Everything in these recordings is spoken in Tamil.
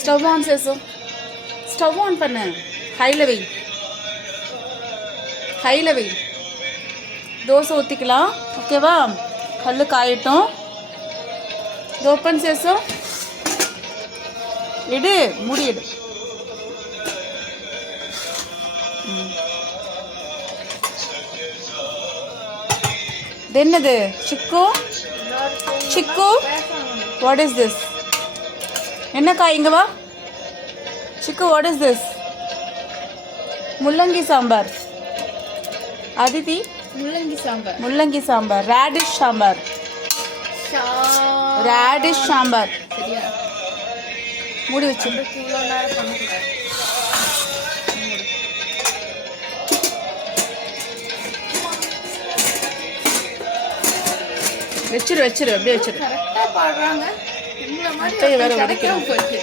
ஸ்டவ் ஆன் சேசு. ஸ்டவ் ஆன் பண்ணு. ஹையில் வை. ஹையில் வை. தோசை ஊற்றிக்கலாம். ஓகேவா? கல் காயட்டும். ஓப்பன் சேசு. எடு, மூடி எடு. என்னது சிக்கு? சிக்கு, வாட் இஸ் திஸ்? என்ன காய்? இங்கே வா சிக்கு. What is this? முள்ளங்கி சாம்பார். அதிதி, முள்ளங்கி சாம்பார். முள்ளங்கி சாம்பார். ரேடிஷ் சாம்பார். ரேடிஷ் சாம்பார். சரியா? மூடி வச்சு. இவ்வளோ நேரம் பண்ணக்கூடாது. வச்சிரு வச்சிரு, அப்படியே வச்சிரு. கரெக்டாக பாடுறாங்க. உங்களை மாதிரி முட்டையை வேற கிடைக்கும் போச்சு.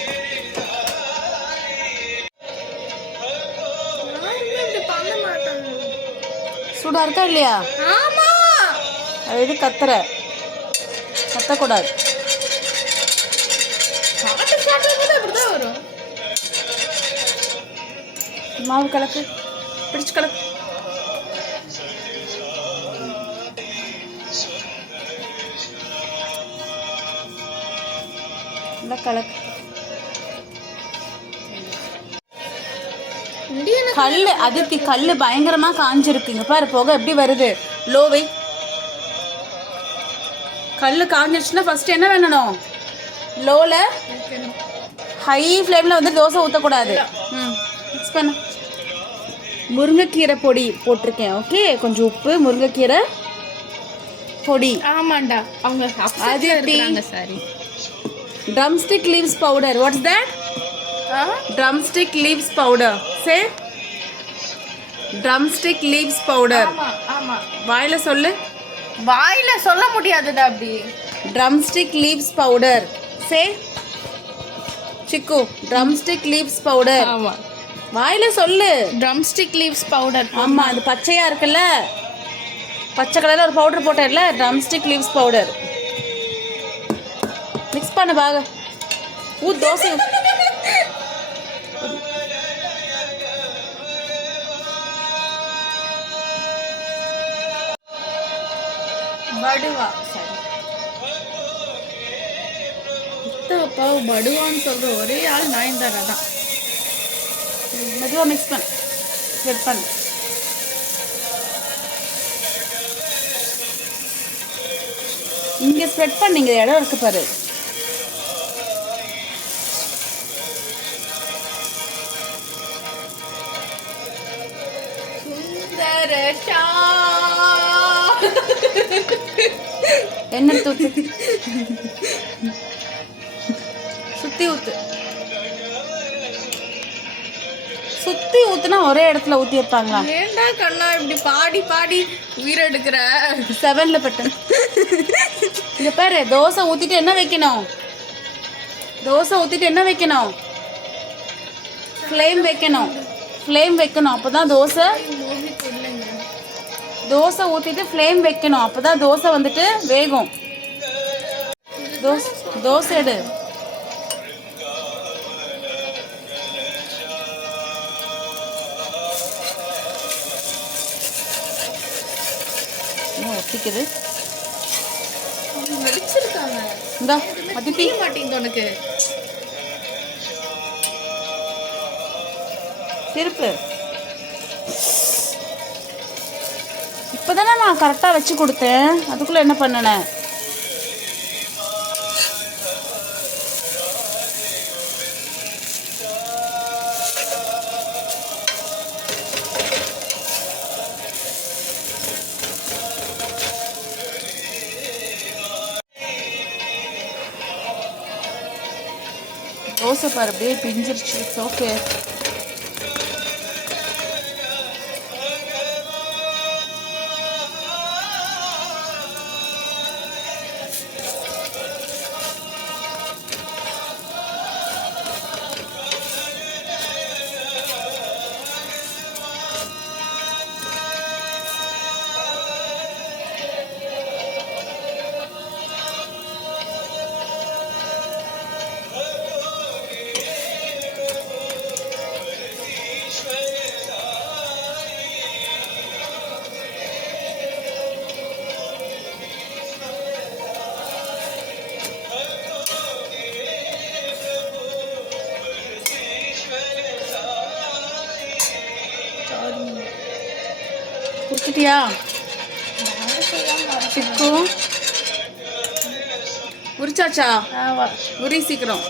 இப்படி பண்ண மாட்டாங்க. சூடாக இருக்கா இல்லையா? ஆமா. அது எது கத்துற? கத்தக்கூடாது. சாப்பிட்டு சாப்பிட்டு இப்படிதான் வரும். மாவு கலக்கு, பிடிச்சு கலக்கு. நல்லா கலக்கு. கல் அதித்தி, கல் பயங்கரமா காஞ்சிருக்குங்க பாரு. போக எப்படி வருது? லோவை. கல் காஞ்சிருச்சுன்னா ஃபர்ஸ்ட் என்ன வேணும்? லோல ஹை ஃப்ளேமில் வந்து தோசை ஊற்றக்கூடாது. மிக்ஸ் பண்ண. முருங்கைக்கீரை பொடி போட்டிருக்கேன். ஓகே, கொஞ்சம் உப்பு, முருங்கைக்கீரை பொடி. ஆமாண்டா, அவங்க Aditi. Sorry. drumstick leaves powder. What's that? Drumstick leaves powder. Say drumstick leaves powder. ஆமா ஆமா. வாயில சொல்லு. வாயில சொல்ல முடியாதுடா அப்படி. drumstick leaves powder. Say சிக்கு, drumstick leaves powder. ஆமா, வாயில சொல்லு. drumstick leaves powder. ஆமா, அது பச்சையா இருக்குல்ல, பச்சை கலர்ல ஒரு பவுடர் போட்டேன்ல, drumstick leaves powder. மிக்ஸ் பண்ண பாக. தோசை படுவா. சரி, அப்பாவை படுவான்னு சொல்ற ஒரே ஆள் நயன்தாரா தான். மெதுவா மிக்ஸ் பண்ண, ஸ்ப்ரெட் பண்ண. இங்க ஸ்ப்ரெட் பண்ணீங்க, இடம் இருக்கு பாரு. என்ன தூத்து? சுத்தி ஊத்து. சுத்தி ஊத்துனா ஒரே இடத்துல ஊத்தி வைப்பாங்களா? ஏண்டா கண்ணா இப்படி பாடி பாடி உயிரெடுக்கிற? 7ல பட்டன். இங்க பாரு, தோசை ஊத்திட்டு என்ன வைக்கணும்? தோசை ஊத்திட்டு என்ன வைக்கணும்? ஃப்ளேம் வைக்கணும். ஃப்ளேம் வைக்கணும், அப்பதான் தோசை. தோசை ஊற்றிட்டு ஃப்ளேம் வைக்கணும், அப்போ தான் தோசை வந்துட்டு வேகும். தோசை எடு. ஒட்டிக்குது. வெடிச்சிருக்காங்க. இந்தா அதித்தி மாட்டேங்குது உனக்கு. திருப்பு. இப்போதானே நான் கரெக்டாக வச்சு கொடுத்தேன், அதுக்குள்ளே என்ன பண்ணினேன்? தோசை பாரு அப்படியே பிஞ்சிருச்சு. ஓகே, வச்சிட்டியா சிக்கு? உரிச்சாச்சா? உரி சீக்கிரம்.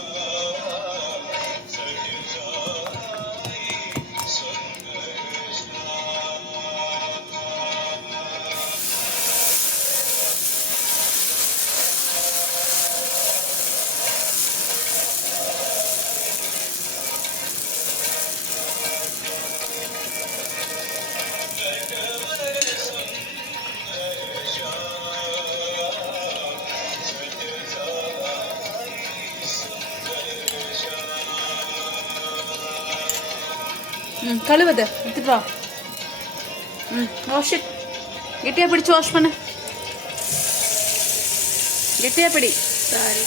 கழுவுது எடுத்துட்டு வா. Wash it. கெட்டியாக பிடிச்சு வாஷ் பண்ணு. கெட்டியாக பிடி. சாரி.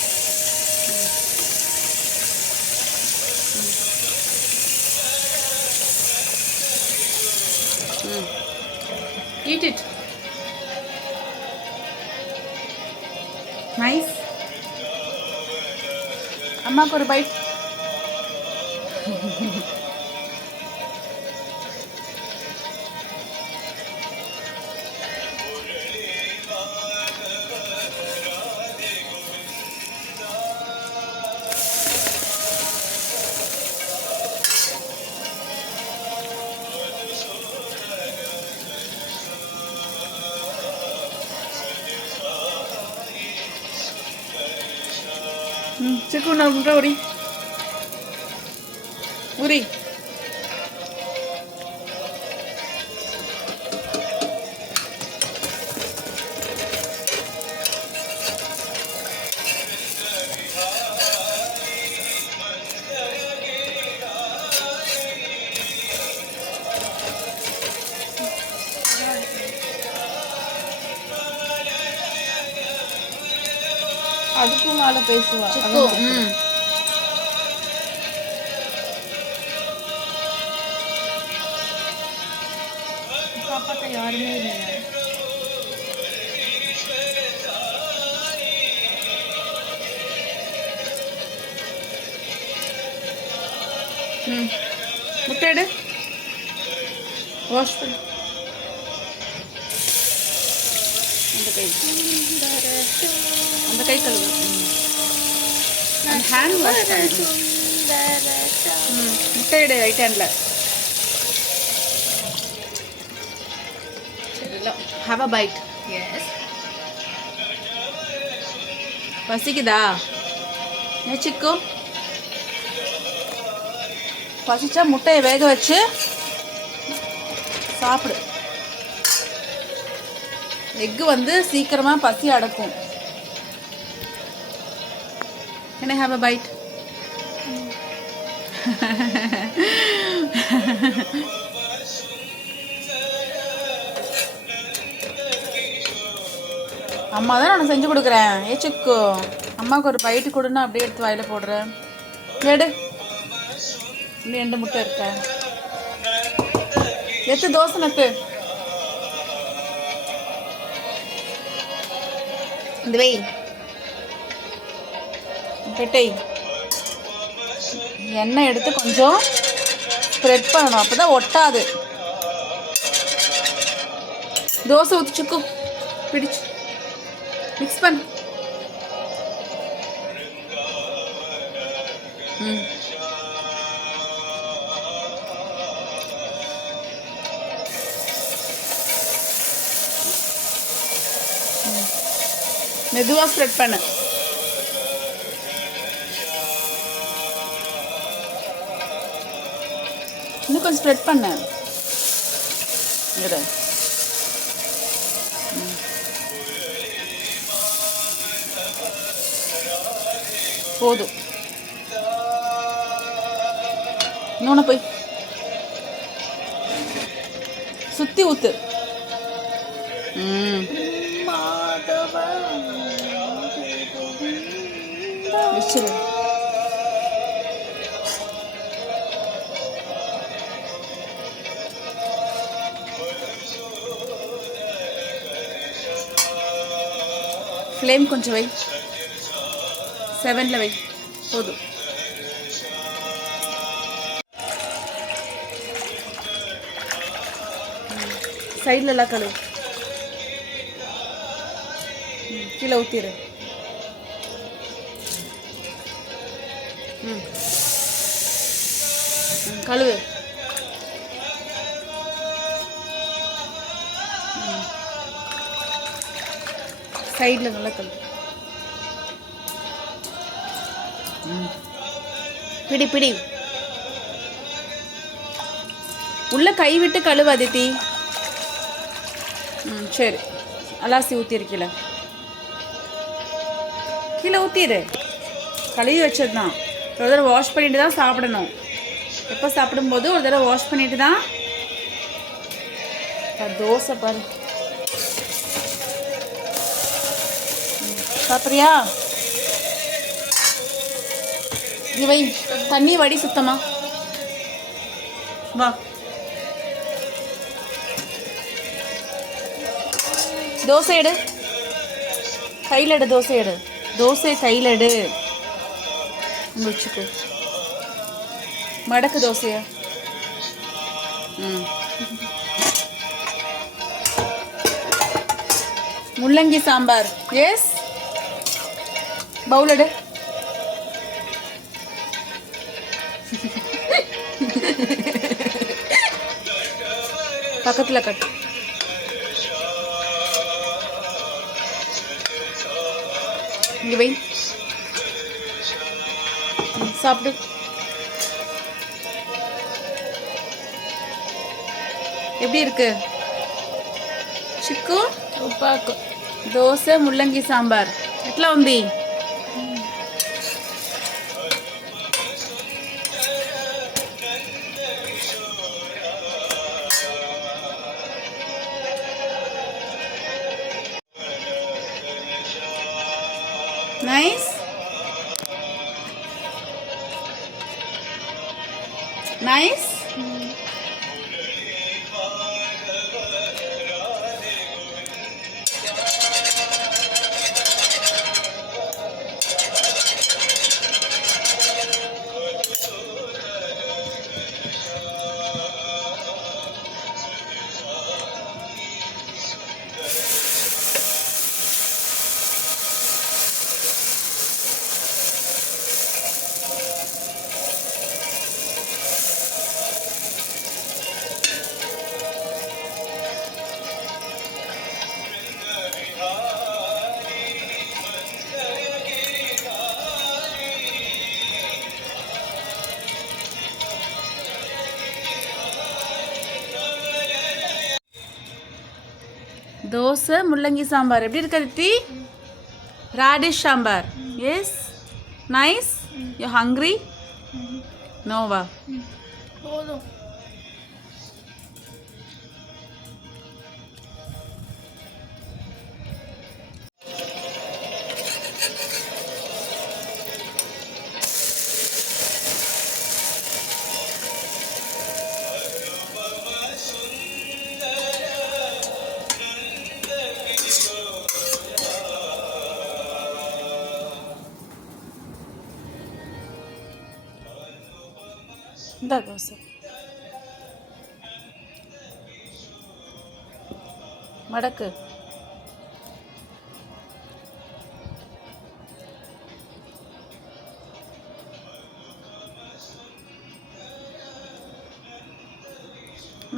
Eat it. Nice. அம்மாக்கு ஒரு பைட். சிக்கு நான் முட்டை உரி. உரி. அதுக்கும் மேலே பேசுவா சிக்கு. பாப்பாட்ட யாருமே இல்லை. முட்டை எடு. வாஷ் பண்ணு. அந்த கை கழுவு. ஹேண்ட் வாஷ் பண்ணு. முட்டை எடு ரைட் ஹேண்டில். Have a bite. எஸ். பசிக்குதா? ஏன் சிக்கு? பசிச்சா முட்டையை வேக வச்சு சாப்பிடு. எக்கு வந்து சீக்கிரமாக பசி அடக்கும். Can I have a bite? அம்மா தான் நான் செஞ்சு கொடுக்குறேன். ஏ சிக்கு, அம்மாவுக்கு ஒரு பைட்டு கொடுன்னா அப்படியே எடுத்து வாயில் போடுறேன். எடு. இன்னும் 2 முட்டை இருக்க. எத்து தோசை நட்டு. இந்த வை பெட்டை எண்ணெய் எடுத்து கொஞ்சம் ஸ்ப்ரெட் பண்ணணும், அப்போ தான் ஒட்டாது. தோசை ஊற்றி சிக்கு பிடிச்சு மிக்ஸ் பண்ணு. மெதுவாக ஸ்ப்ரெட் பண்ணு. இன்னும் கொஞ்சம் ஸ்ப்ரெட் பண்ணு. இரு. போதும். இன்னொன்று போய் சுற்றி ஊற்று. வச்சிரு. ஃப்ளேம் கொஞ்சம் வை. 7ல் வை. போதும். சைடில் எல்லாம் கழுவு. கீழே ஊற்றிடு. கழுவு. சைடில் நல்லா கழுவு. பிடி பிடி. உள்ள கை விட்டு கழுவு அதித்தி. சரி. அலாசி ஊற்றிருக்கீல, கீழே ஊற்றிடு. கழுவி வச்சது தான். ஒரு தடவை வாஷ் பண்ணிட்டு தான் சாப்பிடணும். எப்போ சாப்பிடும்போது ஒரு தடவை வாஷ் பண்ணிட்டு தான். தோசை பாரு. சாப்பிட்றியா? இவை தண்ணி வடி சுத்தமா. வா. தோசை எடு. கையில் எடு. தோசை எடு. தோசை கையில் எடு. வச்சுக்கோ. மடக்கு தோசைய. முள்ளங்கி சாம்பார். எஸ். பவுல் எடு. பக்கத்தில் கட்டு. இங்கே வை. சாப்பிடு. எப்படி இருக்கு చిక్కు? ఉప్పాకు. దోస ముల్లంగి సాంబార్ ఎట్లా ఉంది? నైస్. నైస్. தோசை முள்ளங்கி சாம்பார் எப்படி இருக்கு Aditi? Radish sambar. Yes. Nice. You hungry? நோவா? போதும். இந்த தோசை மடக்கு.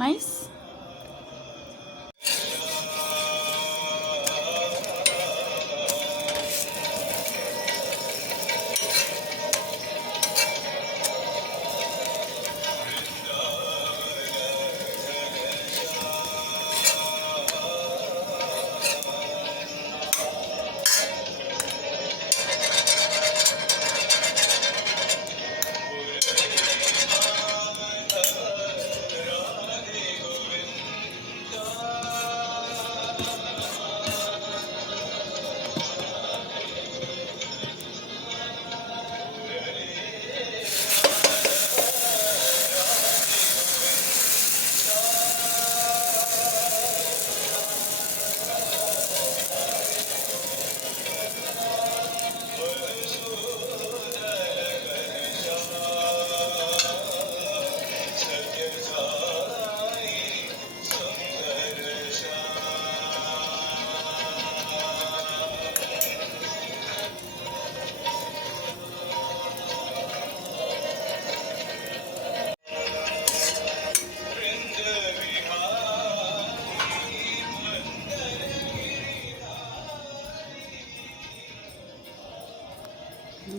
நைஸ்.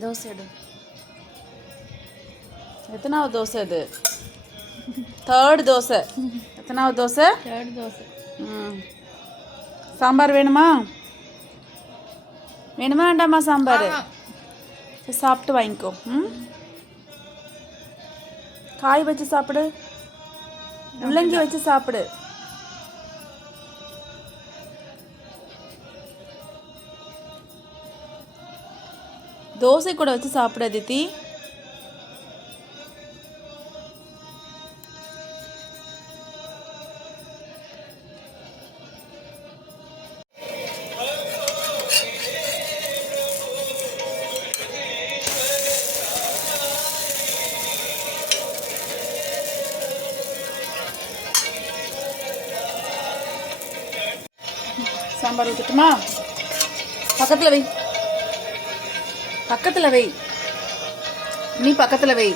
தோசை எடு. எத்தனாவது தோசை இது? தேர்ட் தோசை. எத்தனாவது தோசை? தேர்ட் தோசை. ம். சாம்பார் வேணுமா? வேணுமா வேண்டாமா சாம்பார்? சரி, சாப்பிட்டு வாங்கிக்கோ. ம். காய் வச்சு சாப்பிடு, முள்ளங்கி வச்சு சாப்பிடு. தோசை கூட வச்சு சாப்பிடு அதித்தி. சாம்பார் ஊற்றட்டுமா? பக்கத்தில் வை, பக்கத்தில் வை, நீ பக்கத்தில் வை.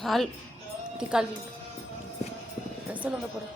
கால் கால் ட்ரெஸ் ஒழுங்க போகிறேன்.